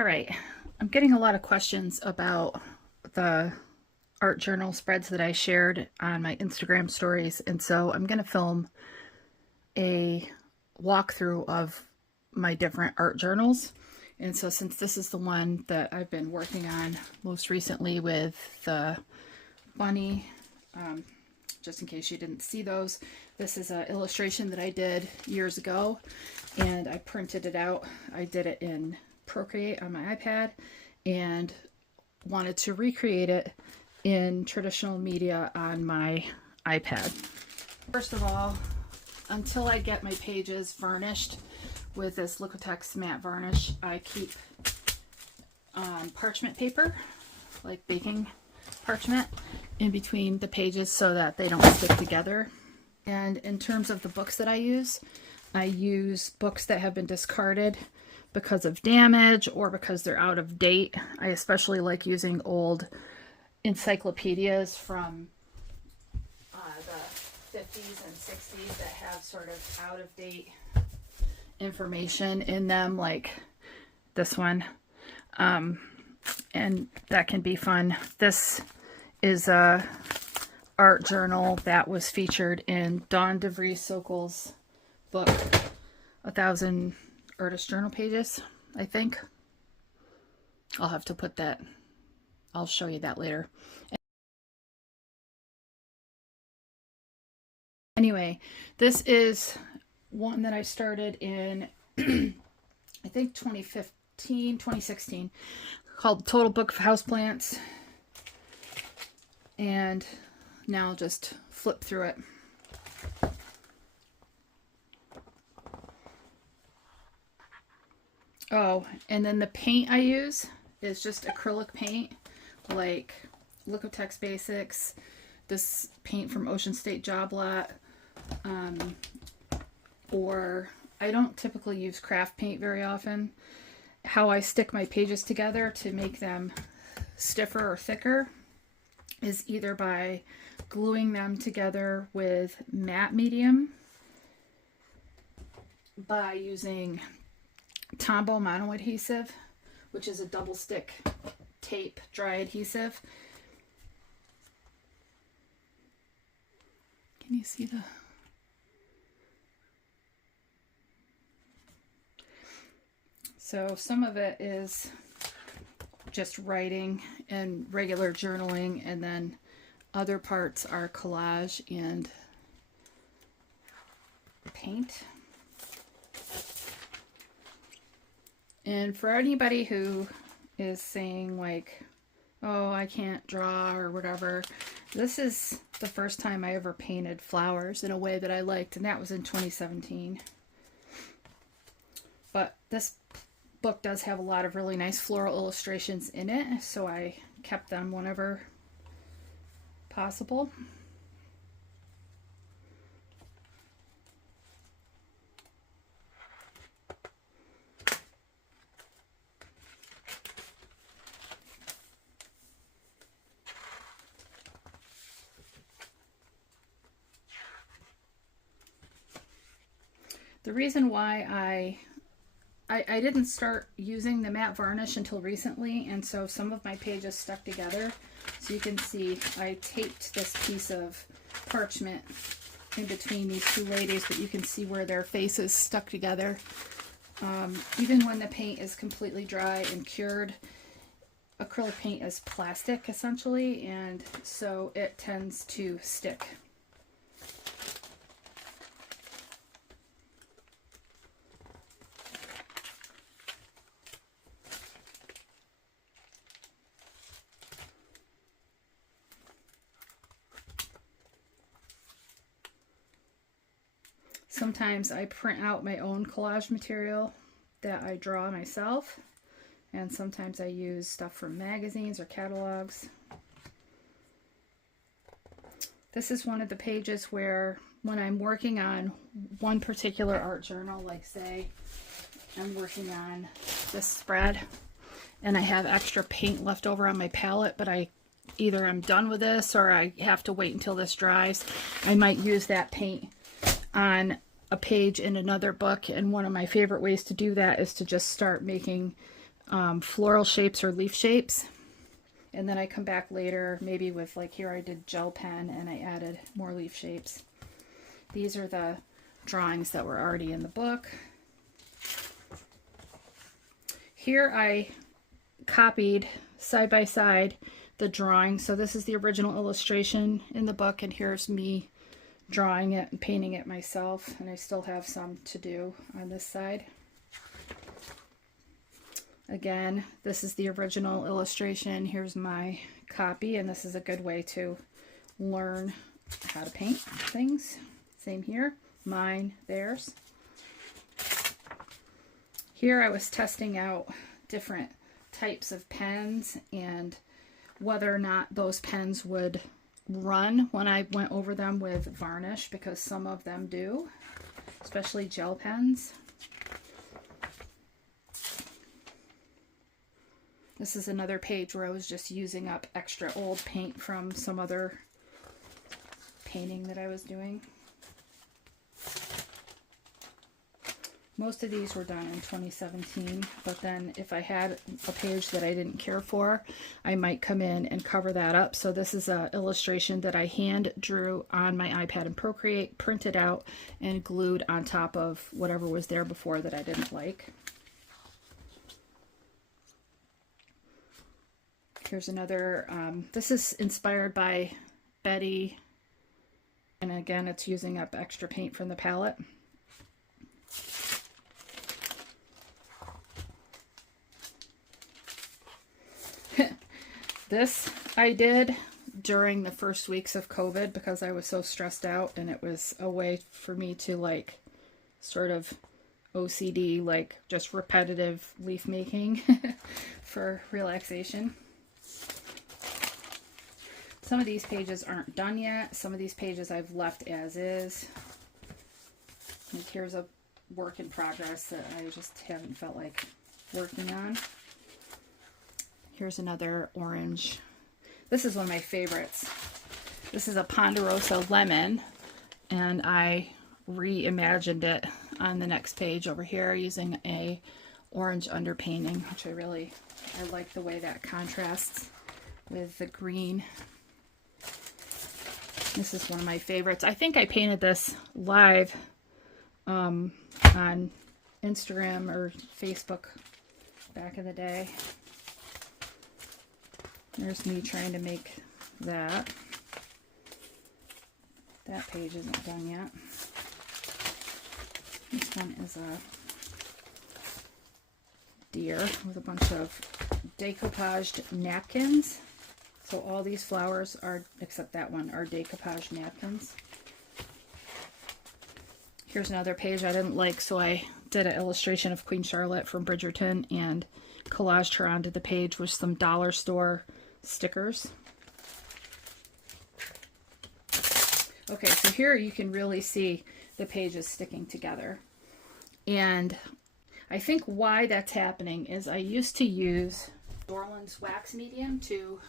All right, I'm getting a lot of questions about the art journal spreads that I shared on my Instagram stories, and so I'm going to film a walkthrough of my different art journals. And so since this is the one that I've been working on most recently with the bunny, just in case you didn't see those, this is an illustration that I did years ago, and I printed it out. I did it in Procreate on my iPad and wanted to recreate it in traditional media on my iPad. First of all, until I get my pages varnished with this Liquitex matte varnish, I keep parchment paper, like baking parchment, in between the pages so that they don't stick together. And in terms of the books that I use books that have been discarded because of damage or because they're out of date. I especially like using old encyclopedias from the 50s and 60s that have sort of out of date information in them, like this one, and that can be fun. This is a art journal that was featured in Dawn DeVries Sokol's book, 1,000 Artist Journal Pages, I think. I'll have to put that, I'll show you that later. Anyway, this is one that I started in, I think 2015, 2016, called Total Book of Houseplants. And now I'll just flip through it. Oh, and then the paint I use is just acrylic paint, like Liquitex Basics, this paint from Ocean State Job Lot, or I don't typically use craft paint very often. How I stick my pages together to make them stiffer or thicker is either by gluing them together with matte medium, by using Tombow mono adhesive, which is a double stick tape dry adhesive. Can you see the... So some of it is just writing and regular journaling, and then other parts are collage and paint. And for anybody who is saying like, oh, I can't draw or whatever, this is the first time I ever painted flowers in a way that I liked, and that was in 2017. But this book does have a lot of really nice floral illustrations in it, so I kept them whenever possible. The reason why I didn't start using the matte varnish until recently, and so some of my pages stuck together. So you can see I taped this piece of parchment in between these two ladies, but you can see where their faces stuck together. Even when the paint is completely dry and cured, acrylic paint is plastic essentially, and so it tends to stick. Sometimes I print out my own collage material that I draw myself, and sometimes I use stuff from magazines or catalogs. This is one of the pages where when I'm working on one particular art journal, like say I'm working on this spread and I have extra paint left over on my palette, but either I'm done with this or I have to wait until this dries, I might use that paint on a page in another book. And one of my favorite ways to do that is to just start making floral shapes or leaf shapes. And then I come back later, maybe with like here I did gel pen and I added more leaf shapes. These are the drawings that were already in the book. Here I copied side by side the drawing. So this is the original illustration in the book, and here's me drawing it and painting it myself. And I still have some to do on this side. Again, this is the original illustration. Here's my copy, and this is a good way to learn how to paint things. Same here, mine, theirs. Here I was testing out different types of pens and whether or not those pens would run when I went over them with varnish, because some of them do, especially gel pens. This is another page where I was just using up extra old paint from some other painting that I was doing. Most of these were done in 2017, but then if I had a page that I didn't care for, I might come in and cover that up. So this is an illustration that I hand drew on my iPad in Procreate, printed out, and glued on top of whatever was there before that I didn't like. Here's another, this is inspired by Betty, and again, it's using up extra paint from the palette. This I did during the first weeks of COVID because I was so stressed out, and it was a way for me to like sort of OCD, like just repetitive leaf making for relaxation. Some of these pages aren't done yet. Some of these pages I've left as is. Like here's a work in progress that I just haven't felt like working on. Here's another orange. This is one of my favorites. This is a Ponderosa lemon, and I reimagined it on the next page over here using a orange underpainting, which I like the way that contrasts with the green. This is one of my favorites. I think I painted this live on Instagram or Facebook back in the day. There's me trying to make that. That page isn't done yet. This one is a deer with a bunch of decoupaged napkins. So all these flowers are, except that one, are decoupaged napkins. Here's another page I didn't like, so I did an illustration of Queen Charlotte from Bridgerton and collaged her onto the page with some dollar store stickers. Okay, so here you can really see the pages sticking together. And I think why that's happening is I used to use Dorland's wax medium to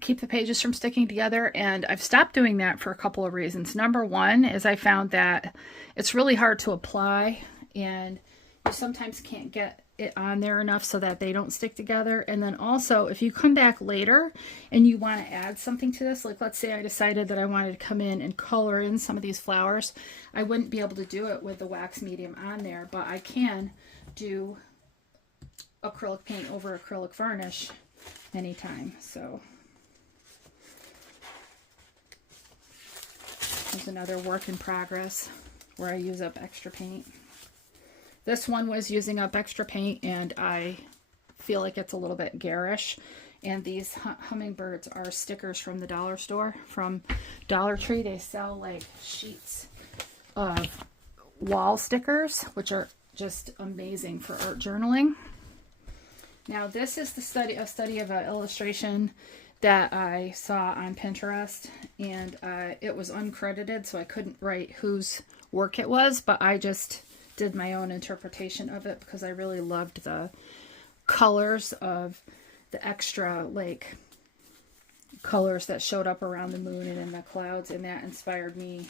keep the pages from sticking together, and I've stopped doing that for a couple of reasons. Number one is I found that it's really hard to apply, and you sometimes can't get it on there enough so that they don't stick together. And then also, if you come back later and you want to add something to this, like let's say I decided that I wanted to come in and color in some of these flowers, I wouldn't be able to do it with the wax medium on there, but I can do acrylic paint over acrylic varnish anytime. So there's another work in progress where I use up extra paint. This one was using up extra paint, and I feel like it's a little bit garish. And these hummingbirds are stickers from the dollar store, from Dollar Tree. They sell like sheets of wall stickers, which are just amazing for art journaling. Now this is a study of an illustration that I saw on Pinterest, and it was uncredited, so I couldn't write whose work it was, but I just did my own interpretation of it because I really loved the colors of the extra like colors that showed up around the moon and in the clouds, and that inspired me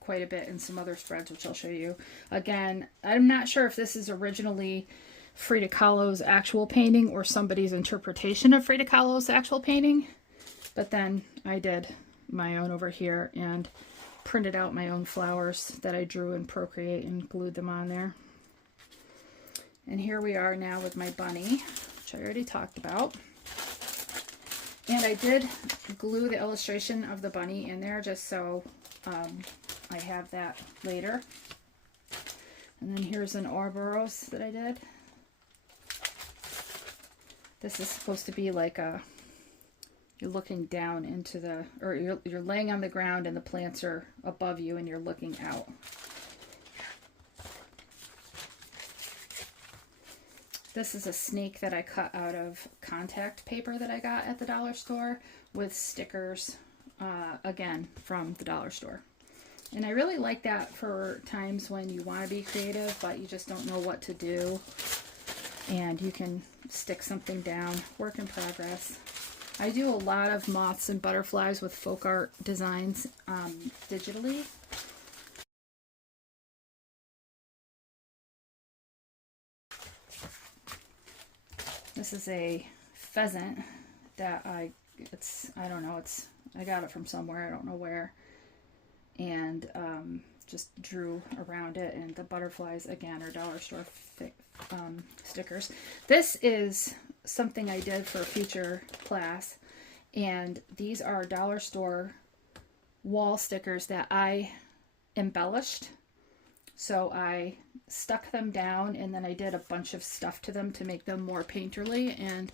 quite a bit in some other spreads, which I'll show you. Again, I'm not sure if this is originally Frida Kahlo's actual painting or somebody's interpretation of Frida Kahlo's actual painting. But then I did my own over here and printed out my own flowers that I drew in Procreate and glued them on there. And here we are now with my bunny, which I already talked about. And I did glue the illustration of the bunny in there just so I have that later. And then here's an Ouroboros that I did. This is supposed to be like a, you're looking down into the, or you're laying on the ground and the plants are above you and you're looking out. This is a snake that I cut out of contact paper that I got at the dollar store with stickers, again, from the dollar store. And I really like that for times when you want to be creative, but you just don't know what to do. And you can stick something down. Work in progress. I do a lot of moths and butterflies with folk art designs digitally. This is a pheasant that I don't know, I got it from somewhere, I don't know where. And just drew around it, and the butterflies again are dollar store stickers. This is something I did for a future class, and these are dollar store wall stickers that I embellished. So I stuck them down and then I did a bunch of stuff to them to make them more painterly. And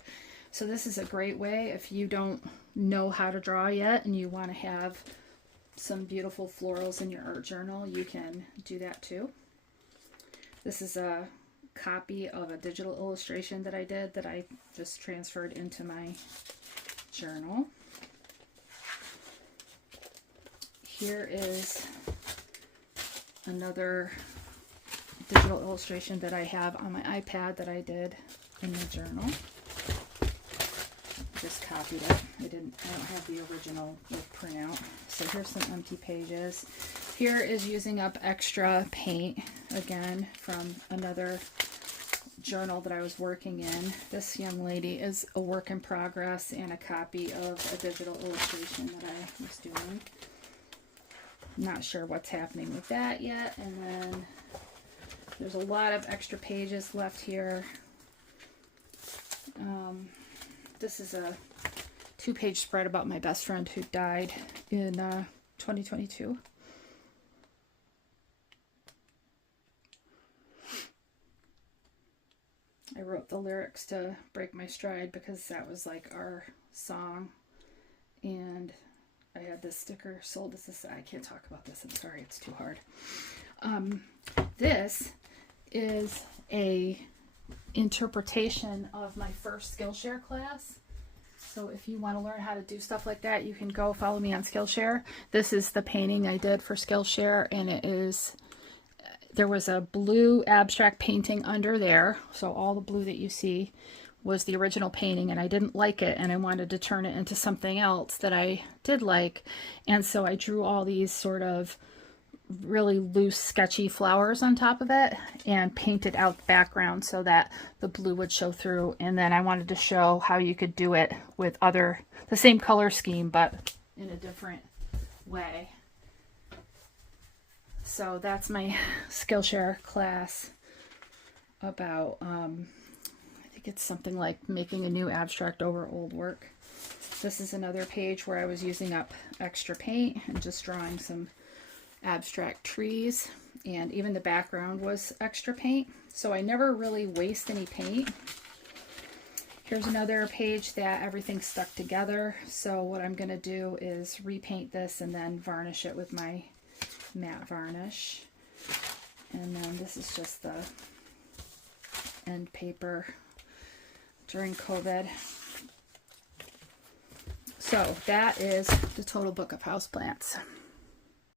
so this is a great way if you don't know how to draw yet and you want to have some beautiful florals in your art journal, you can do that too. This is a copy of a digital illustration that I did that I just transferred into my journal. Here is another digital illustration that I have on my iPad that I did in the journal. Just copied it. I don't have the original printout. So here's some empty pages. Here is using up extra paint, again, from another journal that I was working in. This young lady is a work in progress and a copy of a digital illustration that I was doing. Not sure what's happening with that yet. And then there's a lot of extra pages left here. This is a 2-page spread about my best friend who died in 2022. I wrote the lyrics to Break My Stride because that was like our song. And I had this sticker sold as this. I can't talk about this. I'm sorry. It's too hard. This is a interpretation of my first Skillshare class. So if you want to learn how to do stuff like that, you can go follow me on Skillshare. This is the painting I did for Skillshare, and it is, there was a blue abstract painting under there. So all the blue that you see was the original painting, and I didn't like it, and I wanted to turn it into something else that I did like. And so I drew all these sort of really loose, sketchy flowers on top of it and painted out the background so that the blue would show through. And then I wanted to show how you could do it with the same color scheme, but in a different way. So that's my Skillshare class about, I think it's something like making a new abstract over old work. This is another page where I was using up extra paint and just drawing some abstract trees, and even the background was extra paint, so I never really waste any paint. Here's another page that everything stuck together, so what I'm going to do is repaint this and then varnish it with my matte varnish. And then this is just the end paper during COVID. So that is the total book of houseplants.